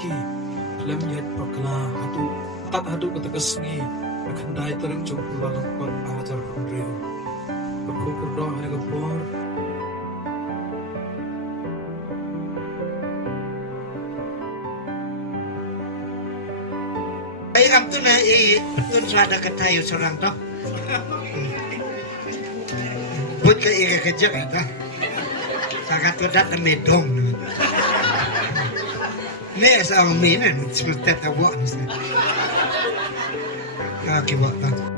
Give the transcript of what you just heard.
ki lam yat pakla hatu tat hatu katakas ngi akan dai terang jong lalang pat ajar reu bakko kurdo hai ga por ay am tu na un sada ka tayo seorang toh buat ke ira kerja kata sangat tudat na medong ne sa ang minan seperti tawa ni sa kakiwa ta